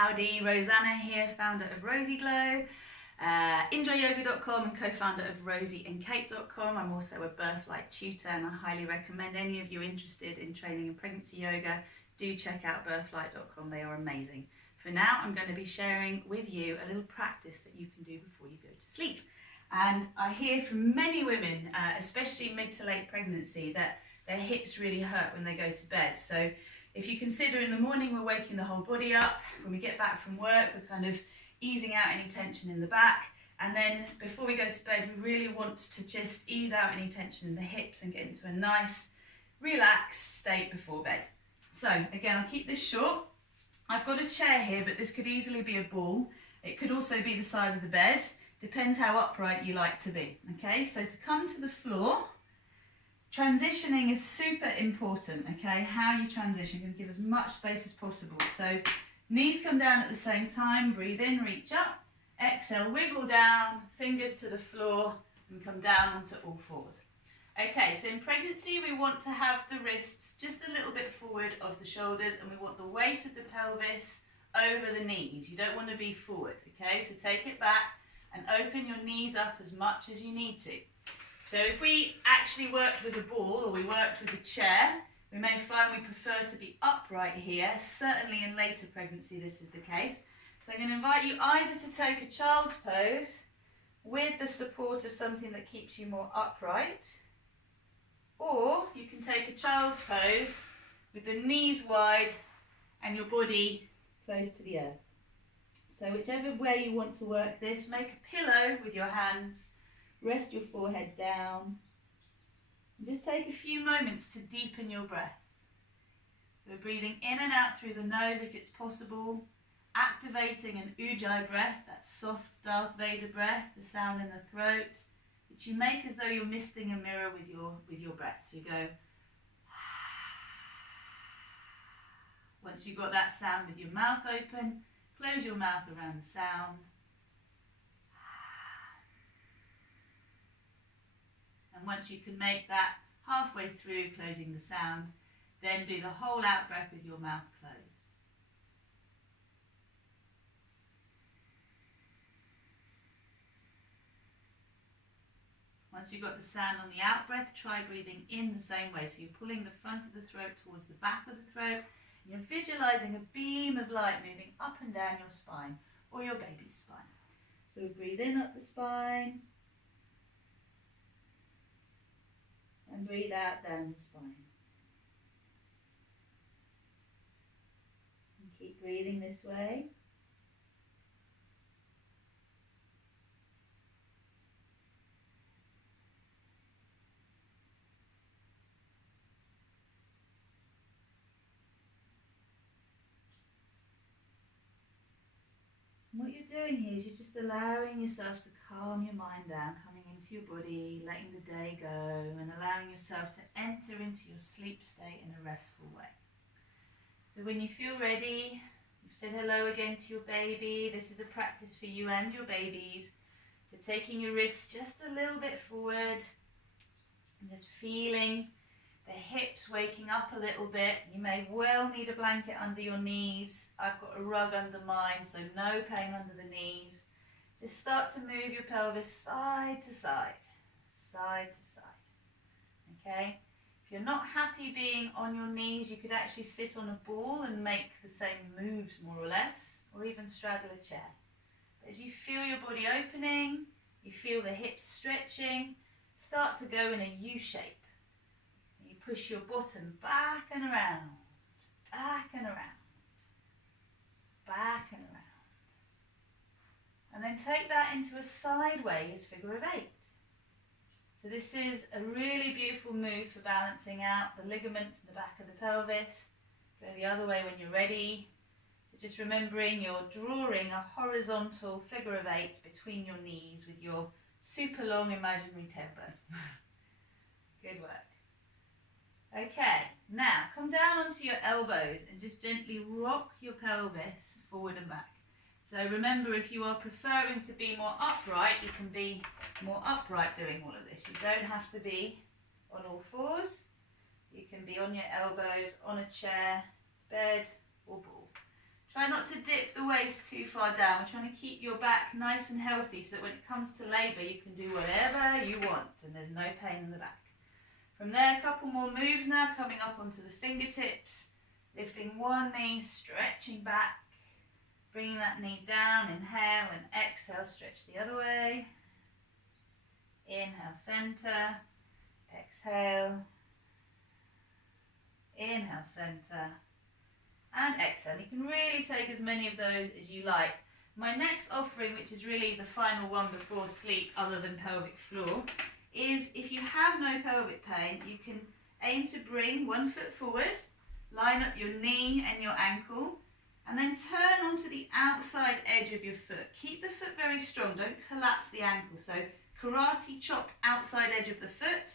Howdy, Rosanna here, founder of Rosy Glow, enjoyyoga.com and co-founder of rosieandkate.com. I'm also a birth flight tutor and I highly recommend any of you interested in training in pregnancy yoga, do check out birthflight.com, they are amazing. For now, I'm going to be sharing with you a little practice that you can do before you go to sleep. And I hear from many women, especially mid to late pregnancy, that their hips really hurt when they go to bed. So if you consider in the morning we're waking the whole body up, when we get back from work we're kind of easing out any tension in the back, and then before we go to bed we really want to just ease out any tension in the hips and get into a nice relaxed state before bed. So again, I'll keep this short. I've got a chair here, but this could easily be a ball. It could also be the side of the bed, depends how upright you like to be. Okay, so to come to the floor, transitioning is super important, okay? How you transition, you're going to give as much space as possible. So knees come down at the same time, breathe in, reach up, exhale, wiggle down, fingers to the floor, and come down onto all fours. Okay, so in pregnancy we want to have the wrists just a little bit forward of the shoulders, and we want the weight of the pelvis over the knees. You don't want to be forward, okay? So take it back and open your knees up as much as you need to. So if we actually worked with a ball or we worked with a chair, we may find we prefer to be upright here. Certainly in later pregnancy this is the case. So I'm going to invite you either to take a child's pose with the support of something that keeps you more upright, or you can take a child's pose with the knees wide and your body close to the earth. So whichever way you want to work this, make a pillow with your hands. Rest your forehead down and just take a few moments to deepen your breath. So we're breathing in and out through the nose if it's possible, activating an ujjayi breath, that soft Darth Vader breath, the sound in the throat, which you make as though you're misting a mirror with your breath. So you go, once you've got that sound with your mouth open, close your mouth around the sound. And once you can make that halfway through closing the sound, then do the whole out breath with your mouth closed. Once you've got the sound on the out breath, try breathing in the same way. So you're pulling the front of the throat towards the back of the throat, and you're visualizing a beam of light moving up and down your spine or your baby's spine. So we breathe in up the spine, and breathe out down the spine. And keep breathing this way. And what you're doing here is you're just allowing yourself to calm your mind down, coming into your body, letting the day go, and allowing yourself to enter into your sleep state in a restful way. So when you feel ready, you've said hello again to your baby. This is a practice for you and your babies. So taking your wrists just a little bit forward and just feeling the hips waking up a little bit. You may well need a blanket under your knees. I've got a rug under mine, so no pain under the knees. Just start to move your pelvis side to side, side to side. Okay? If you're not happy being on your knees, you could actually sit on a ball and make the same moves more or less, or even straddle a chair. But as you feel your body opening, you feel the hips stretching, start to go in a U shape. You push your bottom back and around, back and around, back and around. And then take that into a sideways figure of 8. So this is a really beautiful move for balancing out the ligaments in the back of the pelvis. Go the other way when you're ready. So just remembering you're drawing a horizontal figure of 8 between your knees with your super long imaginary tailbone. Good work. Okay, now come down onto your elbows and just gently rock your pelvis forward and back. So remember, if you are preferring to be more upright, you can be more upright doing all of this. You don't have to be on all fours. You can be on your elbows, on a chair, bed or ball. Try not to dip the waist too far down. We're trying to keep your back nice and healthy so that when it comes to labour you can do whatever you want and there's no pain in the back. From there, a couple more moves now, coming up onto the fingertips, lifting one knee, stretching back, bringing that knee down, inhale and exhale, stretch the other way. Inhale, centre, exhale, inhale, centre, and exhale. You can really take as many of those as you like. My next offering, which is really the final one before sleep other than pelvic floor, is if you have no pelvic pain, you can aim to bring one foot forward, line up your knee and your ankle, and then turn onto the outside edge of your foot. Keep the foot very strong, don't collapse the ankle. So karate chop, outside edge of the foot,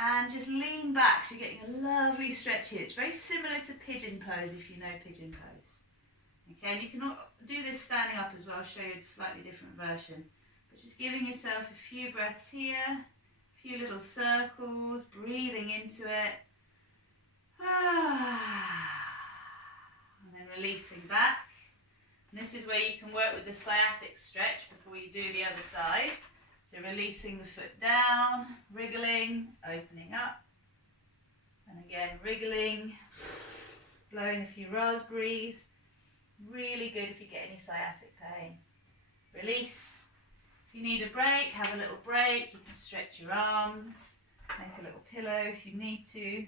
and just lean back so you're getting a lovely stretch here. It's very similar to pigeon pose if you know pigeon pose. Okay, and you can do this standing up as well. I'll show you a slightly different version. But just giving yourself a few breaths here, a few little circles, breathing into it. And then releasing back. And this is where you can work with the sciatic stretch before you do the other side. So releasing the foot down, wriggling, opening up. And again, wriggling, blowing a few raspberries. Really good if you get any sciatic pain. Release. If you need a break, have a little break. You can stretch your arms, make a little pillow if you need to.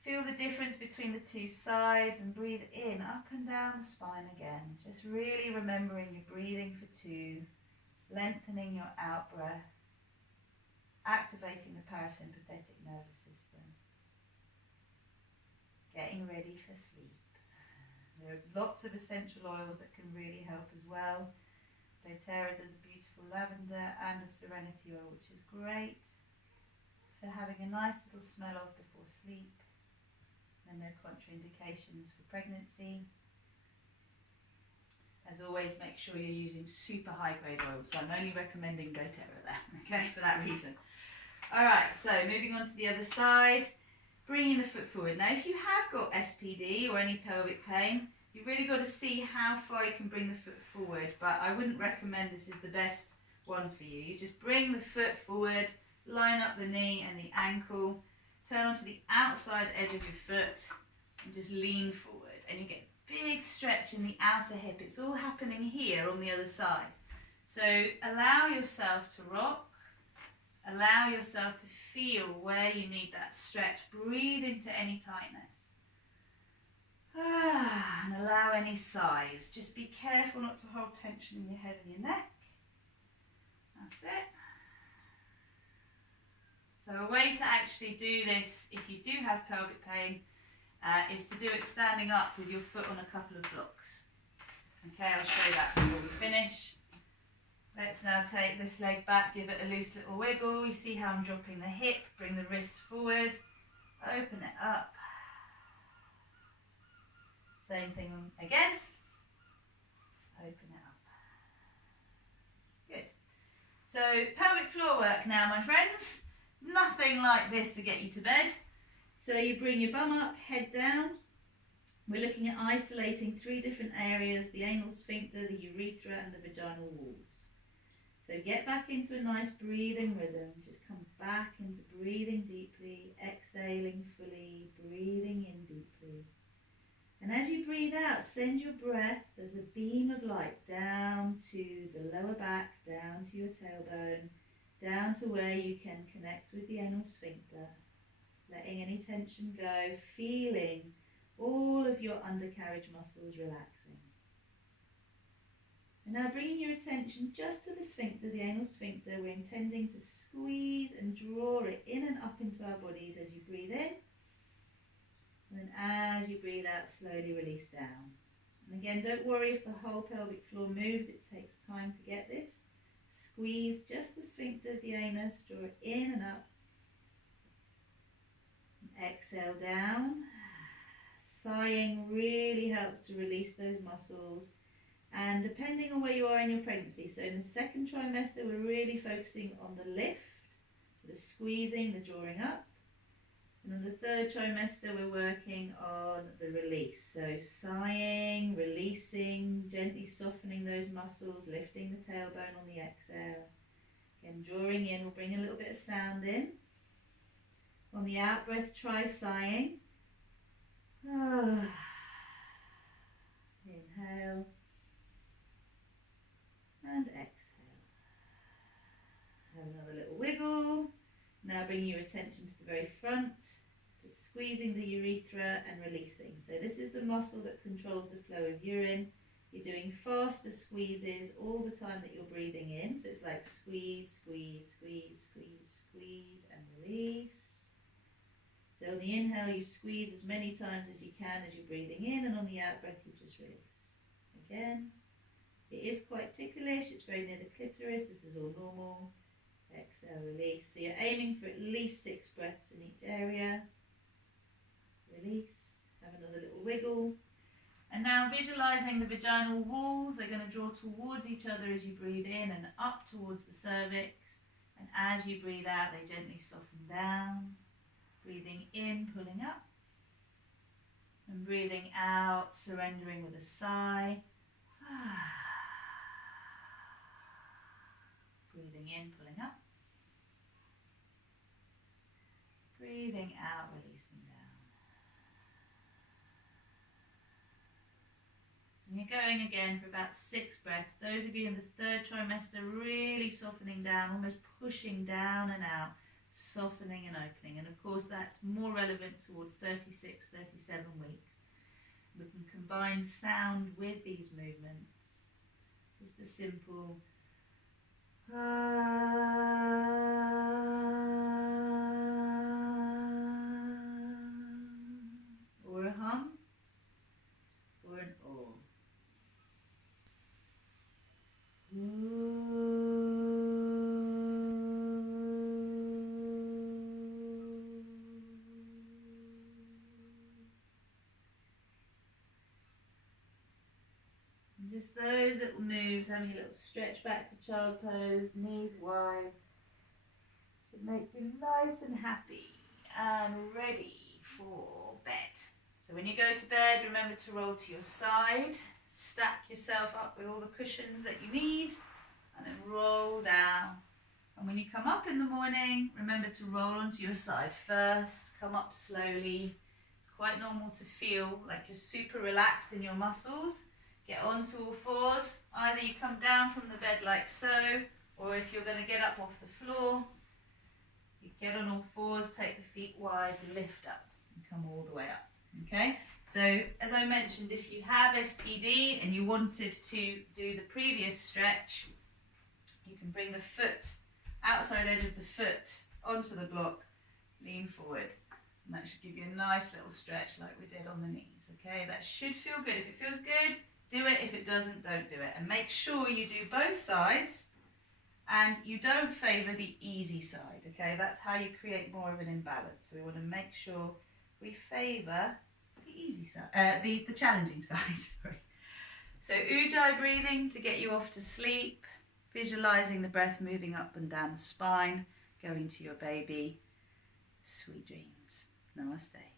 Feel the difference between the two sides and breathe in, up and down the spine again. Just really remembering you're breathing for two, lengthening your out breath, activating the parasympathetic nervous system, getting ready for sleep. There are lots of essential oils that can really help as well. doTERRA does a beautiful lavender and a serenity oil, which is great for having a nice little smell of before sleep. And no contraindications for pregnancy. As always, make sure you're using super high grade oils. So I'm only recommending doTERRA there, okay, for that reason. All right, so moving on to the other side, bringing the foot forward. Now, if you have got SPD or any pelvic pain, you've really got to see how far you can bring the foot forward, but I wouldn't recommend this is the best one for you. You just bring the foot forward, line up the knee and the ankle, turn onto the outside edge of your foot and just lean forward, and you get big stretch in the outer hip. It's all happening here on the other side. So allow yourself to rock, allow yourself to feel where you need that stretch. Breathe into any tightness. And allow any sighs. Just be careful not to hold tension in your head and your neck. That's it. So a way to actually do this, if you do have pelvic pain, is to do it standing up with your foot on a couple of blocks. Okay, I'll show you that before we finish. Let's now take this leg back, give it a loose little wiggle. You see how I'm dropping the hip, bring the wrist forward, open it up. Same thing again, open it up. Good. So pelvic floor work now, my friends. Nothing like this to get you to bed. So you bring your bum up, head down. We're looking at isolating 3 different areas: the anal sphincter, the urethra and the vaginal walls. So get back into a nice breathing rhythm. Just come back into breathing deeply, exhaling fully, breathing in deeply. And as you breathe out, send your breath as a beam of light down to the lower back, down to your tailbone, down to where you can connect with the anal sphincter, letting any tension go, feeling all of your undercarriage muscles relaxing. And now bringing your attention just to the sphincter, the anal sphincter, we're intending to squeeze and draw it in and up into our bodies as you breathe in. And then as you breathe out, slowly release down. And again, don't worry if the whole pelvic floor moves, it takes time to get this. Squeeze just the sphincter of the anus, draw it in and up. And exhale down. Sighing really helps to release those muscles. And depending on where you are in your pregnancy, so in the second trimester, we're really focusing on the lift, so the squeezing, the drawing up. And in the third trimester, we're working on the release. So sighing, release. releasing, gently softening those muscles, lifting the tailbone on the exhale. Again, drawing in, we'll bring a little bit of sound in. On the out breath, try sighing. Inhale and exhale. Have another little wiggle. Now bring your attention to the very front, just squeezing the urethra and releasing. So this is the muscle that controls the flow of urine. You're doing faster squeezes all the time that you're breathing in. So it's like squeeze, squeeze, squeeze, squeeze, squeeze, and release. So on the inhale, you squeeze as many times as you can as you're breathing in, and on the out breath, you just release. Again, it is quite ticklish. It's very near the clitoris. This is all normal. Exhale, release. So you're aiming for at least 6 breaths in each area. Release. Have another little wiggle. And now visualizing the vaginal walls, they're going to draw towards each other as you breathe in and up towards the cervix. And as you breathe out, they gently soften down. Breathing in, pulling up. And breathing out, surrendering with a sigh. Breathing in, pulling up. Breathing out, releasing down. And you're going again for about 6 breaths. Those of you in the 3rd trimester really softening down, almost pushing down and out, softening and opening. And of course that's more relevant towards 36, 37 weeks. We can combine sound with these movements. Just a simple or a hum or an oh. Just those little moves, having a little stretch back to child pose, knees wide, should make you nice and happy and ready for bed. So when you go to bed, remember to roll to your side, stack yourself up with all the cushions that you need, and then roll down. And when you come up in the morning, remember to roll onto your side first, come up slowly. It's quite normal to feel like you're super relaxed in your muscles. Get onto all fours. Either you come down from the bed like so, or if you're going to get up off the floor, you get on all fours, take the feet wide, lift up, and come all the way up. Okay? So, as I mentioned, if you have SPD and you wanted to do the previous stretch, you can bring the foot, outside edge of the foot, onto the block, lean forward. And that should give you a nice little stretch like we did on the knees. Okay? That should feel good. If it feels good, do it. If it doesn't, don't do it. And make sure you do both sides and you don't favour the easy side, okay? That's how you create more of an imbalance. So we want to make sure we favour the easy side, the challenging side, sorry. So Ujjayi breathing to get you off to sleep, visualising the breath moving up and down the spine, going to your baby. Sweet dreams. Namaste.